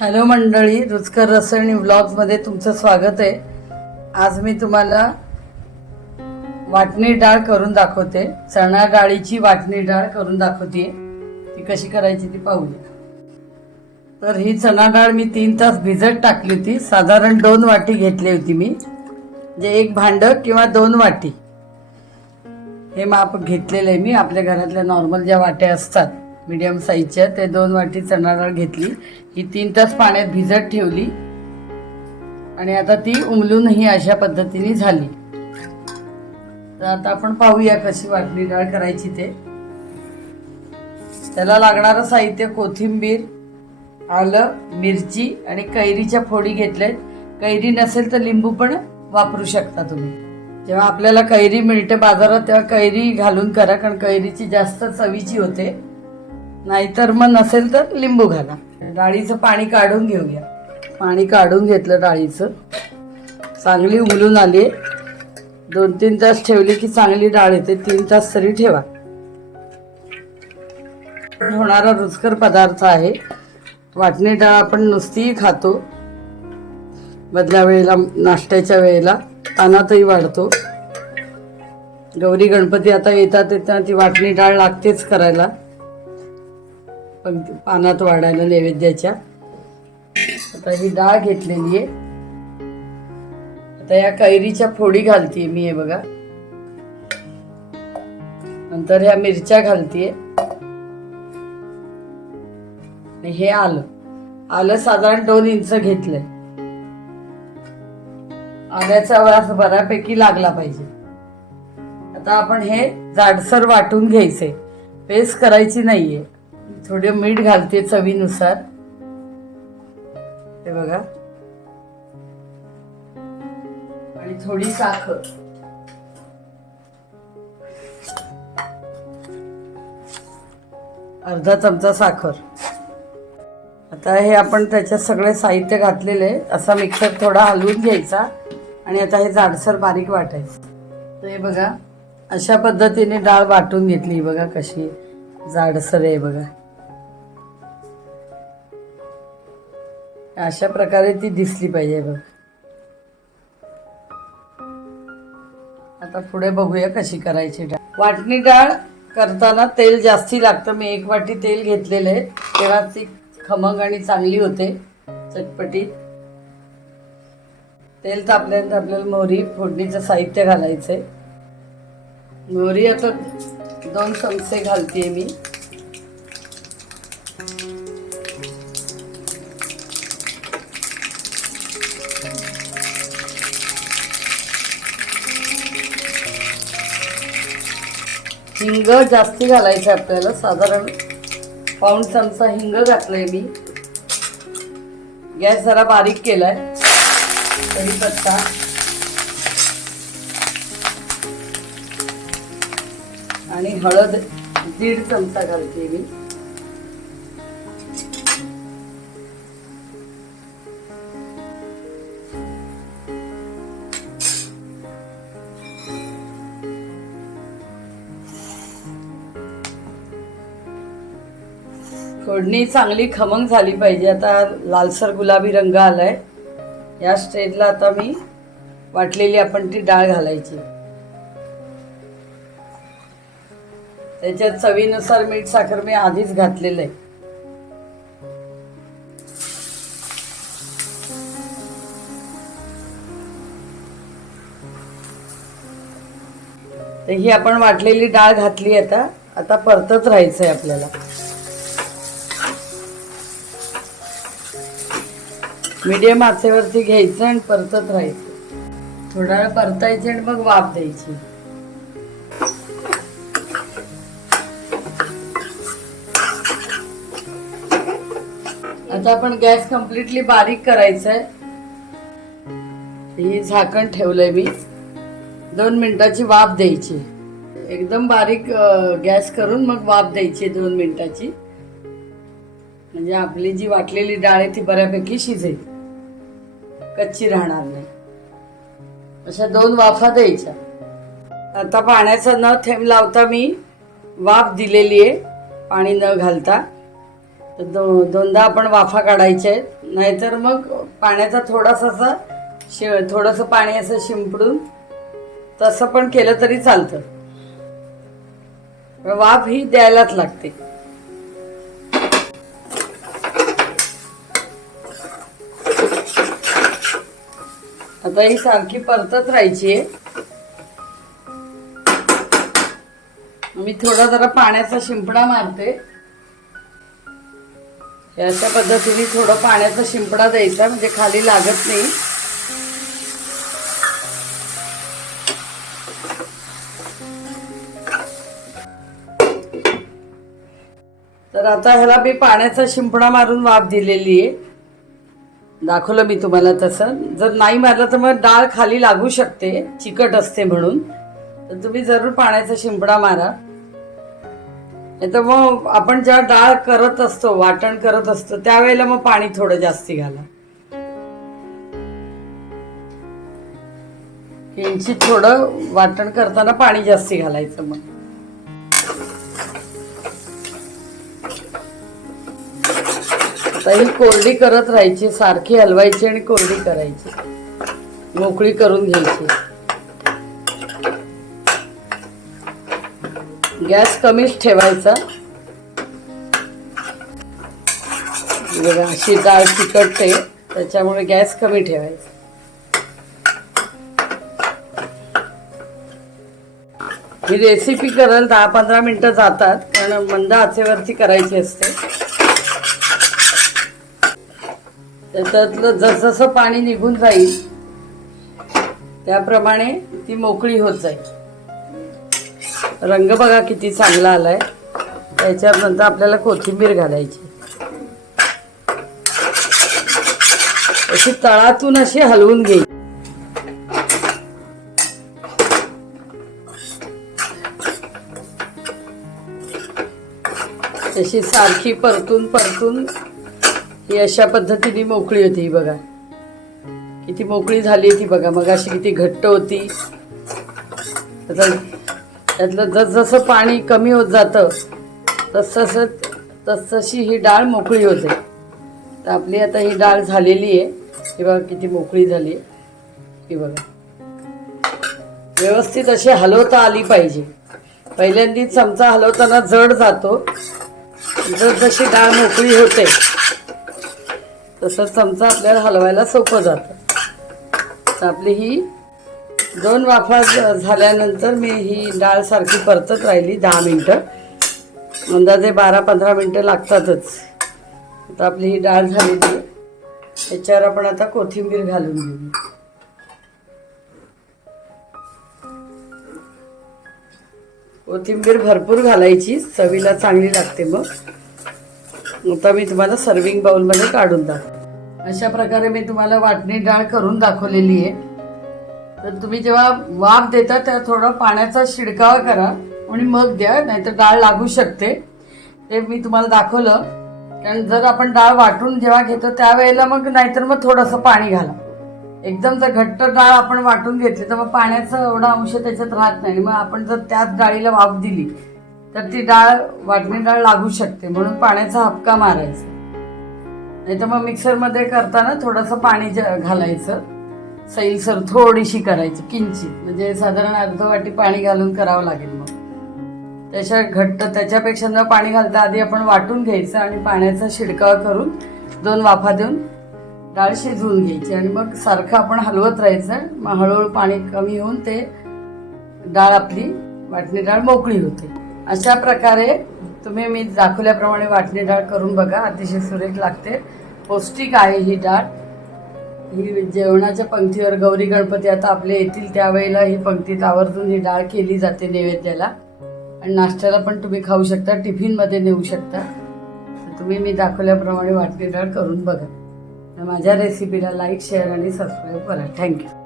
Hello मंडळी रुचकर रसणी व्लॉग्समध्ये तुमचं स्वागत आहे. आज मी तुम्हाला वाटणी डाळ करून दाखवते. चणा डाळीची वाटणी डाळ करून दाखवते. ती कशी करायची ती पाहूया. तर ही चणा डाळ मी तीन तास भिजत टाकली होती. साधारण दोन वाटी घेतली होती मी. जे एक भांड किंवा दोन वाटी. हे माप घेतलेलं आहे मी. आपल्या घरातल्या नॉर्मल ज्या वाट्या असतात मीडियम साईजच्या ते दोन वाटी चणा डाळ घेतली. ही तीन तास पाण्यात भिजत ठेवली. आणि आता ती उमलून ही अशा पद्धतीने झाली. तर आता आपण पाहूया कशी वाटणी डाळ करायची ते. त्याला लागणारं साहित्य कोथिंबीर आलं मिरची आणि कैरीच्या फोडी घेतल्यात. कैरी नसेल तर लिंबू पण वापरू शकता तुम्ही. जेव्हा आपल्याला कैरी मिळते बाजारात तेव्हा कैरी घालून करा कारण कैरीची जास्त चवीची होते. नाहीतर मग नसेल तर लिंबू घाला. डाळीचं पाणी काढून घेऊया. पाणी काढून घेतलं डाळीचं. चांगली उमलून आली. दोन तीन तास ठेवली की चांगली डाळ येते. तीन तास तरी ठेवा. होणारा रुचकर पदार्थ आहे. वाटणी डाळ आपण नुसतीही खातो. मधल्या वेळेला नाश्त्याच्या वेळेला पानातही वाढतो. गौरी गणपती आता येतात येतात. ती वाटणी डाळ लागतेच करायला. पानात वाढायला नैवेद्याच्या. आता ही डाळ घेतलेली आहे. आता या कैरीच्या फोडी घालतीये मी हे बघा. नंतर ह्या मिरच्या घालतीये. हे आलं. आलं साधारण दोन इंच घेतलंय. आल्याचा वास बऱ्यापैकी लागला पाहिजे. आता आपण हे जाडसर वाटून घ्यायचे पेस्ट करायची नाहीये. थोडं मीठ घालते चवीनुसार. हे बघा. आणि थोडी साखर. अर्धा चमचा साखर. आता हे आपण त्याच्यात सगळे साहित्य घातलेले आहे. असा मिक्सर थोडा हलवून घ्यायचा. आणि आता हे जाडसर बारीक वाटायचं. तर हे बघा. अशा पद्धतीने डाळ वाटून घेतली. बघा कशी जाडसर आहे बघा. अशा प्रकारे ती दिसली पाहिजे बघ. आता पुढे बघूया कशी करायची डाळ. वाटणी डाळ करताना तेल जास्ती लागतं. मी एक वाटी तेल घेतलेलं आहे. तेव्हा ती खमंग आणि चांगली होते. चटपटीत. तेल तापल्यानंतर आपल्याला मोहरी फोडणीचं साहित्य घालायचंय. मोहरी आता दोन चमचे घालते मी. हिंग जास्ती घालायचं आहे आपल्याला साधारण पाऊण चमचा हिंग घातलंय मी. गॅस जरा बारीक केलाय कढीपत्ता आणि हळद दीड चमचा घालते मी. फोडणी चांगली खमंग झाली पाहिजे. आता लालसर गुलाबी रंग आलाय. या स्टेजला आता मी वाटलेली आपण ती डाळ घालायची. त्याच्यात चवीनुसार मीठ साखर मी आधीच घातलेलं आहे. तर ही आपण वाटलेली डाळ घातली आता. आता परतत राहायचंय आपल्याला. मीडियम आचेवरती घ्यायचं आणि परतत राहायचं. थोडा वेळ परतायचे आणि मग वाफ द्यायची. आता आपण गॅस कम्प्लिटली बारीक करायचा आहे ही झाकण ठेवलंय मी. दोन मिनिटाची वाफ द्यायची. एकदम बारीक गॅस करून मग वाफ द्यायची दोन मिनिटाची. म्हणजे आपली जी वाटलेली डाळ आहे ती बऱ्यापैकी शिजेल. कच्ची राहणार नाही. अशा दोन वाफा द्यायच्या. आता पाण्याचा न थेंब लावता मी वाफ दिलेली आहे पाणी न घालता. तर दो दोनदा आपण वाफा काढायच्या आहेत. नाहीतर मग पाण्याचा थोडासा असा शि थोडंसं पाणी असं शिंपडून तसं पण केलं तरी चालतं. वाफ ही द्यायलाच लागते. आता ही सारखी परतत राहायची. आहे मी थोडा जरा पाण्याचा शिंपडा मारते. अशा पद्धतीने थोडं पाण्याचा शिंपडा द्यायचा म्हणजे खाली लागत नाही. तर आता ह्याला मी पाण्याचा शिंपडा मारून वाफ दिलेली आहे. दाखवलं मी तुम्हाला तसं. जर नाही मारलं तर मग डाळ खाली लागू शकते. चिकट असते म्हणून. तर तुम्ही जरूर पाण्याचा शिंपडा मारा. नाही तर मग आपण ज्या डाळ करत असतो वाटण करत असतो त्यावेळेला मग पाणी थोडं जास्ती घाला. किंचित थोडं वाटण करताना पाणी जास्ती घालायचं मग. आता ही कोरडी करत राहायची सारखी हलवायची आणि कोरडी करायची. मोकळी करून घ्यायची. गॅस कमीच ठेवायचा. बघा अशी डाळ चिकटते त्याच्यामुळे गॅस कमी ठेवायचा. ही रेसिपी करायला दहा पंधरा मिनिटं जातात कारण मंद आचेवरती करायची असते. त्याच्यातलं जसजसं पाणी निघून जाईल त्याप्रमाणे ती मोकळी होत जाईल. रंग बघा किती चांगला आलाय. त्याच्यानंतर आपल्याला कोथिंबीर घालायची. अशी तळातून अशी हलवून घेईल तशी सारखी परतून परतून ही अशा पद्धतीने मोकळी होती ही बघा. किती मोकळी झाली ती बघा. मग अशी किती घट्ट होती. त्यातलं जसजसं पाणी कमी होत जातं तसतसं तसतशी ही डाळ मोकळी होते. तर आपली आता ही डाळ झालेली आहे. ही बघा किती मोकळी झाली आहे. ही बघा. व्यवस्थित अशी हलवता आली पाहिजे. पहिल्यांदा चमचा हलवताना जड जातो. जर जशी डाळ मोकळी होते तसं चमचा आपल्याला हलवायला सोपं जातं. तर आपली ही दोन वाफा झाल्यानंतर मी ही डाळ सारखी परतत राहिली दहा मिनटं. अंदाजे बारा पंधरा मिनटं लागतातच. आता आपली ही डाळ झालेली आहे. त्याच्यावर आपण आता कोथिंबीर घालून घेऊ. कोथिंबीर भरपूर घालायची चवीला चांगली लागते मग. आता मी तुम्हाला सर्विंग बाउलमध्ये काढून दाखव अशा प्रकारे मी तुम्हाला वाटणी डाळ करून दाखवलेली आहे. तर तुम्ही जेव्हा वाफ देता तेव्हा थोडं पाण्याचा शिडकावा करा आणि मग द्या नाहीतर डाळ लागू शकते. ते मी तुम्हाला दाखवलं. कारण जर आपण डाळ वाटून जेव्हा घेतो त्यावेळेला मग नाहीतर मग थोडंसं पाणी घाला. एकदम जर घट्ट डाळ आपण वाटून घेतली तर मग पाण्याचा एवढा अंश त्याच्यात राहत नाही. मग आपण जर त्याच डाळीला वाफ दिली तर ती डाळ वाटणी डाळ लागू शकते. म्हणून पाण्याचा हपका मारायचा. नाही तर मग मिक्सरमध्ये करताना थोडंसं पाणी ज- घालायचं. सैलसर थोडीशी करायची किंचित. म्हणजे साधारण अर्ध वाटी पाणी घालून करावं लागेल मग. त्याच्या घट्ट त्याच्यापेक्षा न पाणी घालता आधी आपण वाटून घ्यायचं आणि पाण्याचा शिडकाव करून दोन वाफा देऊन डाळ शिजवून घ्यायची. आणि मग सारखं आपण हलवत राहायचं. मग हळूहळू पाणी कमी होऊन ते डाळ आपली वाटणी डाळ मोकळी होते. अशा प्रकारे तुम्ही मी दाखवल्याप्रमाणे वाटणी डाळ करून बघा अतिशय सुरेख लागते. पौष्टिक आहे ही डाळ. ही जेवणाच्या पंक्तीवर गौरी गणपती आता आपले येतील त्यावेळेला ही पंक्तीत आवर्जून ही डाळ केली जाते नैवेद्याला. आणि नाश्त्याला पण तुम्ही खाऊ शकता टिफिनमध्ये नेऊ शकता. तुम्ही मी दाखवल्याप्रमाणे वाटणी डाळ करून बघा. माझ्या रेसिपीला लाईक शेअर आणि सबस्क्राईब करा. Thank you